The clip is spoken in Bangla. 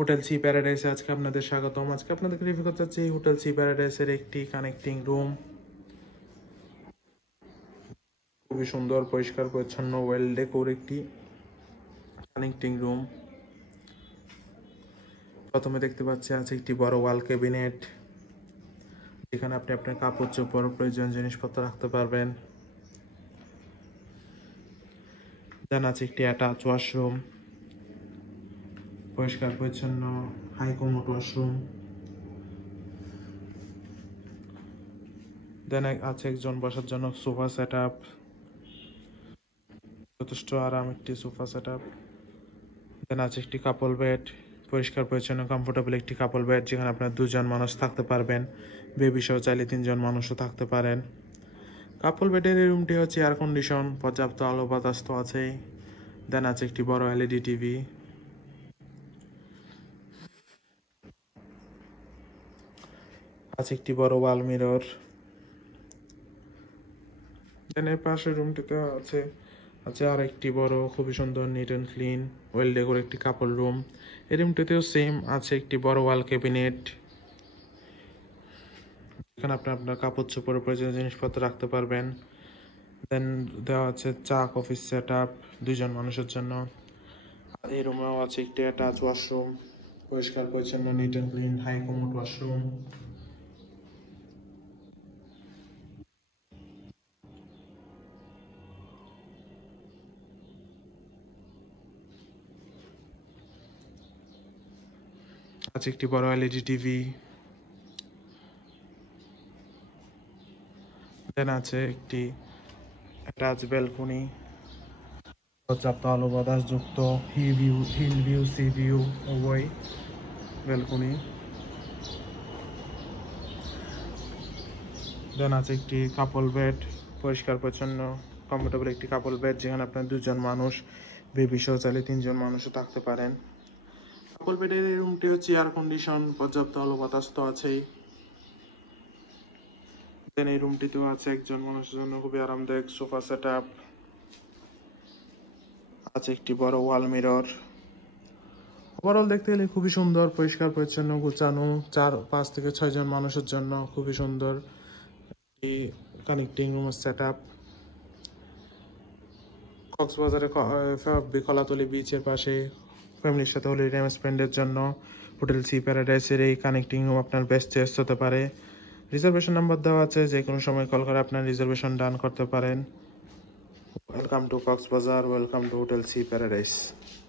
হোটেল সি প্যারাডাইসে আজকে আপনাদের স্বাগতম। আজকে আপনাদেরকে রিভিউ করতে চাচ্ছি হোটেল সি প্যারাডাইসের একটি কানেক্টিং রুম। খুবই সুন্দর, পরিষ্কার পরিচ্ছন্ন, ওয়েল ডেকোর একটি কানেক্টিং রুম। প্রথমে দেখতে পাচ্ছি আছে একটি বড় ওয়াল ক্যাবিনেট, যেখানে আপনি আপনার কাপড় চোপড় প্রয়োজনীয় জিনিসপত্র রাখতে পারবেন। দেন আছে একটি অ্যাটাচ ওয়াশরুম, পরিষ্কার পরিচ্ছন্ন হাই কমোড ওয়াশরুম। দেন আছে একজন বসার জন্য সোফা সেট আপ, যথেষ্ট আরাম একটি সোফা সেট আপ। দেন আছে একটি কাপল বেড, পরিষ্কার পরিচ্ছন্ন কমফোর্টেবল একটি কাপল বেড, যেখানে আপনার দুজন মানুষ থাকতে পারবেন। বেবি সহ চাইলে 3জন মানুষও থাকতে পারেন। কাপল বেডের এই রুমটি হচ্ছে এয়ার কন্ডিশন, পর্যাপ্ত আলো বাতাস তো আছেই। দেন আছে একটি বড় এলইডি টিভি, আছে একটি বড় ওয়াল মিরর। দেন এর পাশের রুমটিতে আছে আর একটি বড়, খুবই সুন্দর, NEET and clean, well decor একটি কাপল রুম। এই রুমটিতেও সেম আছে একটি বড় ওয়াল ক্যাবিনেট, এখানে আপনি আপনার কাপড় চোপড় প্রয়োজনীয় জিনিসপত্র রাখতে পারবেন। দেন দেওয়া আছে চা কফি সেট আপ 2জন মানুষের জন্য। আর এই রুমেও আছে একটি অ্যাটাচ ওয়াশরুম, পরিষ্কার পরিচ্ছন্ন, neat and clean, high commode washroom. আছে একটি বড় এলইডি টিভি। দেন আছে একটি অ্যাটাচ ব্যালকনি, পর্যাপ্ত আলো বাতাস যুক্ত হিল ভিউ সি ভিউ উভয় ব্যালকনি। দেন আছে একটি কাপল বেড, পরিষ্কার পরিচ্ছন্ন কমফোর্টেবল একটি কাপল বেড, যেখানে আপনার 2জন মানুষ, বেবি সহ চাইলে 3জন মানুষও থাকতে পারেন। কাপল বেডের এই রুমটি হচ্ছে এয়ার কন্ডিশন, পর্যাপ্ত আলো বাতাস তো আছেই। দেন এই রুমটিতেও আছে একজন মানুষের জন্য খুবই আরামদায়ক সোফা সেট আপ, আছে একটি বড় ওয়াল মিরর। ওভারঅল দেখতে গেলে খুবই সুন্দর, পরিষ্কার পরিচ্ছন্ন, গোছানো, 5 থেকে 6জন মানুষের জন্য খুবই সুন্দর একটি কানেক্টিং রুমের সেট আপ। কক্সবাজারে কলাতলি বিচের পাশে ফ্যামিলির সাথে হলিডে টাইম স্পেন্ডের জন্য হোটেল সি প্যারাডাইসের এই কানেক্টিং রুম আপনার বেস্ট চয়েস হতে পারে। রিজার্ভেশন নাম্বার দেওয়া আছে, যে কোনো সময় কল করে আপনার রিজার্ভেশন ডান করতে পারেন। Welcome to Cox's Bazar, welcome to hotel sea paradise.